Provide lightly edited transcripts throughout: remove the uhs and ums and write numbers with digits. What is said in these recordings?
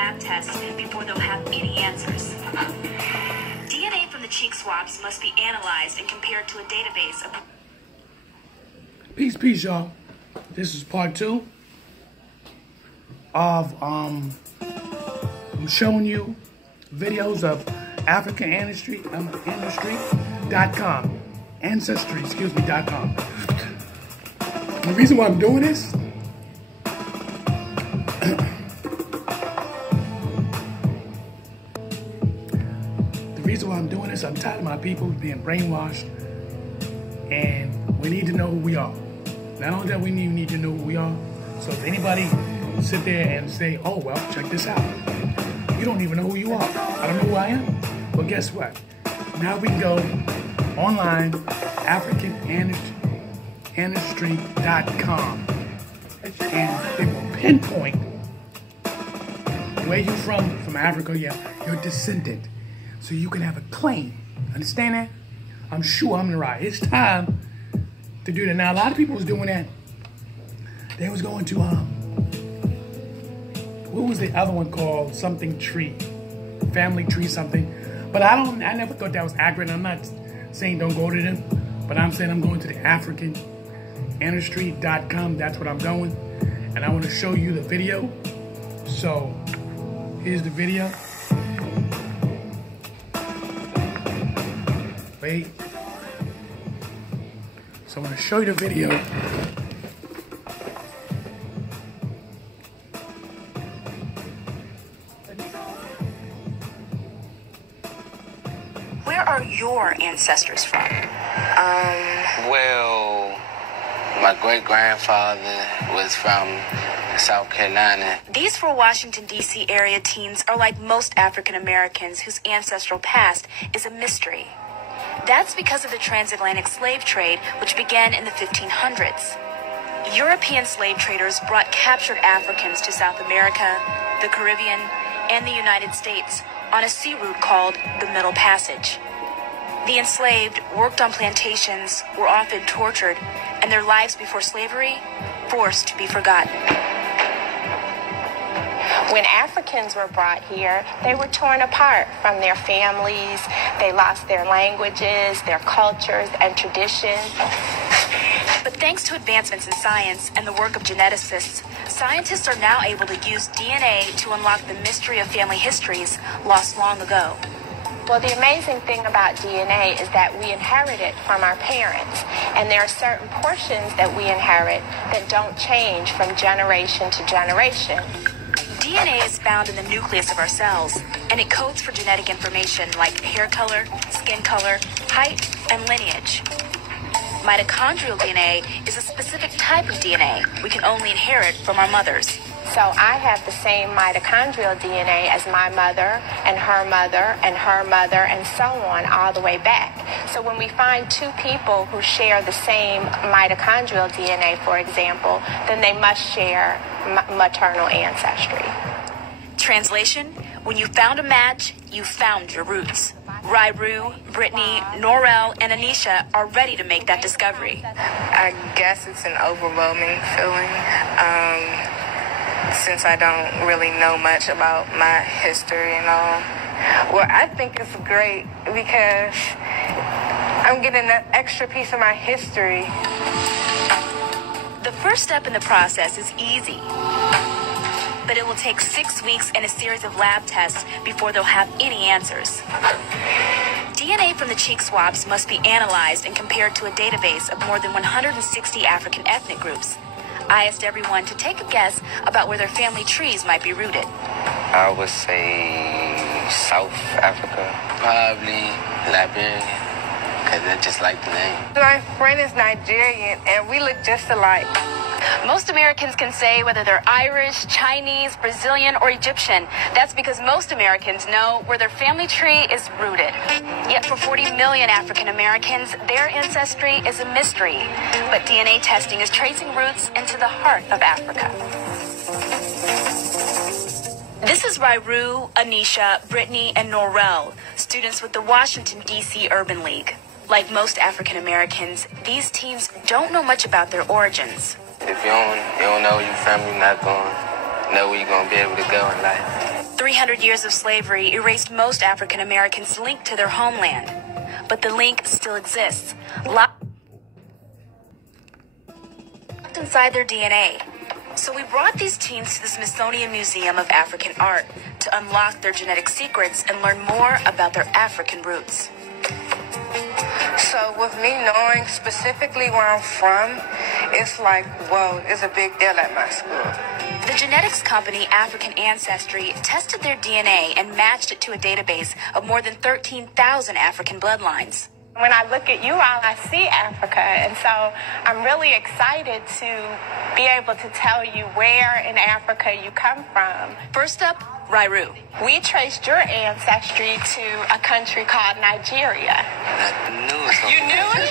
lab tests before they'll have any answers. DNA from the cheek swabs must be analyzed and compared to a database of... Peace, y'all. This is part 2 of I'm showing you videos of African Ancestry.com. Ancestry.com. The reason why I'm doing this, I'm tired of my people being brainwashed, and we need to know who we are. Not only that, we need to know who we are. So if anybody sit there and say, oh, well, check this out. You don't even know who you are. I don't know who I am. Well, guess what? Now we can go online, AfricanAncestry.com, and it will pinpoint where you're from Africa, yeah, your descendant. So you can have a claim. Understand that? I'm SHU AMUN RA. It's time to do that. Now, a lot of people was doing that. They was going to, what was the other one called? Something tree. Family tree something. But I never thought that was accurate. I'm not saying don't go to them. But I'm saying I'm going to the AfricanAncestry.com. That's what I'm going. And I want to show you the video. So, here's the video. Wait. So I'm going to show you the video. Where are your ancestors from? Well, my great-grandfather was from South Carolina. These 4 Washington, D.C. area teens are like most African Americans whose ancestral past is a mystery. That's because of the transatlantic slave trade, which began in the 1500s. European slave traders brought captured Africans to South America, the Caribbean, and the United States on a sea route called the Middle Passage. The enslaved worked on plantations, were often tortured, and their lives before slavery forced to be forgotten. When Africans were brought here, they were torn apart from their families. They lost their languages, their cultures, and traditions. But thanks to advancements in science and the work of geneticists, scientists are now able to use DNA to unlock the mystery of family histories lost long ago. Well, the amazing thing about DNA is that we inherit it from our parents, and there are certain portions that we inherit that don't change from generation to generation. DNA is found in the nucleus of our cells, and it codes for genetic information like hair color, skin color, height, and lineage. Mitochondrial DNA is a specific type of DNA we can only inherit from our mothers. So I have the same mitochondrial DNA as my mother, and her mother, and her mother, and so on, all the way back. So when we find 2 people who share the same mitochondrial DNA, for example, then they must share maternal ancestry. Translation: when you found a match, you found your roots. Rairu, Brittany, Norrell, and Anisha are ready to make that discovery. I guess it's an overwhelming feeling. Since I don't really know much about my history and all. Well, I think it's great because I'm getting an extra piece of my history. The first step in the process is easy, but it will take 6 weeks and a series of lab tests before they'll have any answers. DNA from the cheek swabs must be analyzed and compared to a database of more than 160 African ethnic groups. I asked everyone to take a guess about where their family trees might be rooted. I would say South Africa, probably Liberia, because I just like the name. My friend is Nigerian, and we look just alike. Most Americans can say whether they're Irish, Chinese, Brazilian, or Egyptian. That's because most Americans know where their family tree is rooted. Yet for 40 million African Americans, their ancestry is a mystery. But DNA testing is tracing roots into the heart of Africa. This is Rairu, Anisha, Brittany, and Norrell, students with the Washington, D.C. Urban League. Like most African Americans, these teens don't know much about their origins. If you don't know your family, you're not going to know where you're going to be able to go in life. 300 years of slavery erased most African Americans' link to their homeland. But the link still exists, locked inside their DNA. So we brought these teens to the Smithsonian Museum of African Art to unlock their genetic secrets and learn more about their African roots. So with me knowing specifically where I'm from, it's like, whoa, it's a big deal at my school. The genetics company African Ancestry tested their DNA and matched it to a database of more than 13,000 African bloodlines. When I look at you all, I see Africa, and so I'm really excited to be able to tell you where in Africa you come from. First up, Rairu. We traced your ancestry to a country called Nigeria. I knew it. You knew it?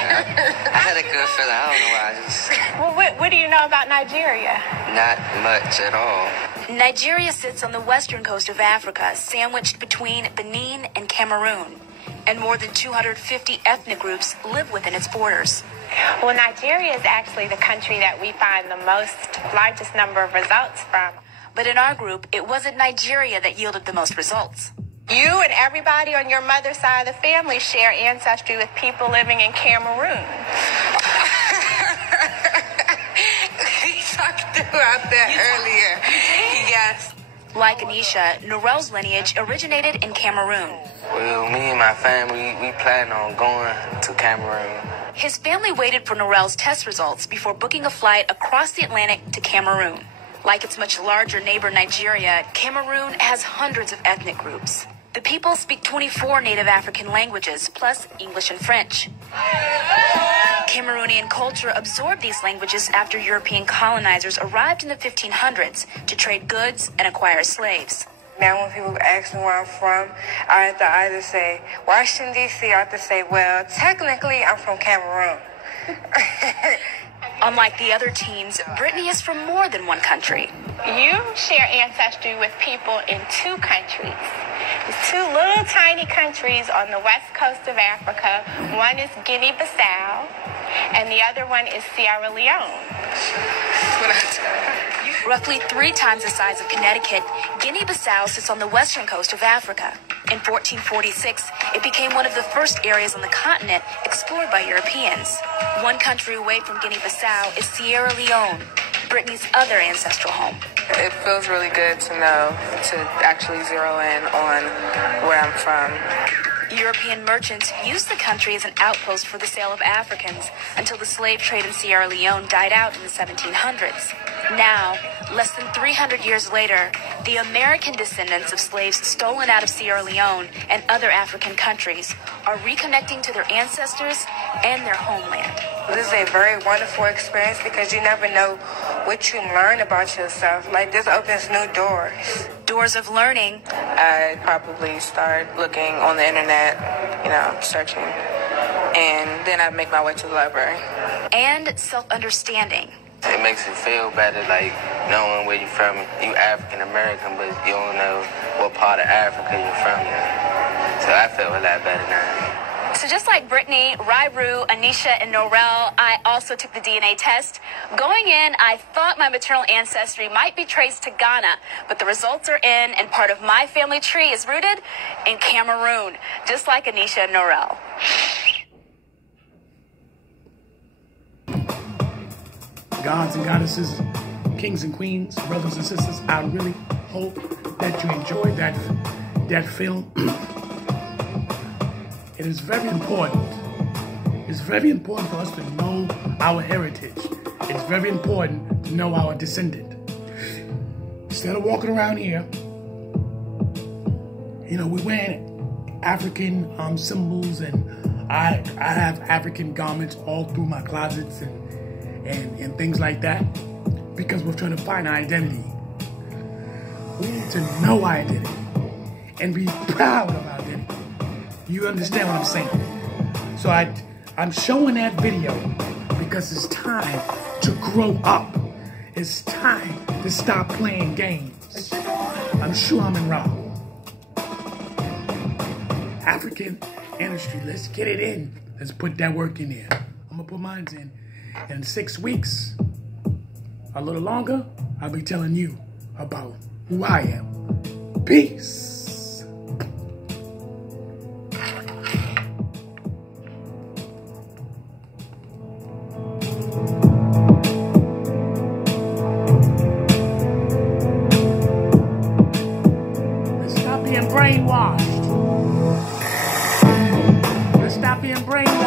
I had a good feeling. I don't know why. I just... Well, what do you know about Nigeria? Not much at all. Nigeria sits on the western coast of Africa, sandwiched between Benin and Cameroon. And more than 250 ethnic groups live within its borders. Well, Nigeria is actually the country that we find the largest number of results from. But in our group, it wasn't Nigeria that yielded the most results. You and everybody on your mother's side of the family share ancestry with people living in Cameroon. We talked about that earlier. Yes. Like Anisha, Norel's lineage originated in Cameroon. Well, me and my family, we plan on going to Cameroon. His family waited for Norel's test results before booking a flight across the Atlantic to Cameroon. Like its much larger neighbor Nigeria, Cameroon has hundreds of ethnic groups. The people speak 24 native African languages, plus English and French. Cameroonian culture absorbed these languages after European colonizers arrived in the 1500s to trade goods and acquire slaves. Now when people ask me where I'm from, I have to either say Washington, D.C., or I have to say, well, technically I'm from Cameroon. Unlike the other teens, Brittany is from more than one country. You share ancestry with people in two countries. There's two little tiny countries on the west coast of Africa. One is Guinea-Bissau, and the other one is Sierra Leone. Roughly 3 times the size of Connecticut, Guinea-Bissau sits on the western coast of Africa. In 1446, it became one of the first areas on the continent explored by Europeans. One country away from Guinea-Bissau is Sierra Leone, Brittany's other ancestral home. It feels really good to know, to actually zero in on where I'm from. European merchants used the country as an outpost for the sale of Africans until the slave trade in Sierra Leone died out in the 1700s. Now, less than 300 years later, the American descendants of slaves stolen out of Sierra Leone and other African countries are reconnecting to their ancestors and their homeland. This is a very wonderful experience because you never know what you learn about yourself. Like, this opens new doors. Doors of learning. I probably start looking on the internet, searching, and then I make my way to the library. And self-understanding. It makes you feel better, like knowing where you're from. You African American, but you don't know what part of Africa you're from yet. So I feel a lot better now. So just like Brittany, Rairu, Anisha, and Norel, I also took the DNA test. Going in, I thought my maternal ancestry might be traced to Ghana, but the results are in, and part of my family tree is rooted in Cameroon, just like Anisha and Norel. Gods and goddesses, kings and queens, brothers and sisters, I really hope that you enjoyed that film. It is very important. It's very important for us to know our heritage. It's very important to know our descendant. Instead of walking around here, we wearing African symbols, and I have African garments all through my closets and things like that, because we're trying to find our identity. We need to know our identity and be proud of our identity. You understand what I'm saying? So I'm showing that video because it's time to grow up. It's time to stop playing games. I'm SHU AMUN RA. African industry, let's get it in. Let's put that work in there. I'm gonna put mine in. In 6 weeks, a little longer, I'll be telling you about who I am. Peace. Let's stop being brainwashed. Let's stop being brainwashed.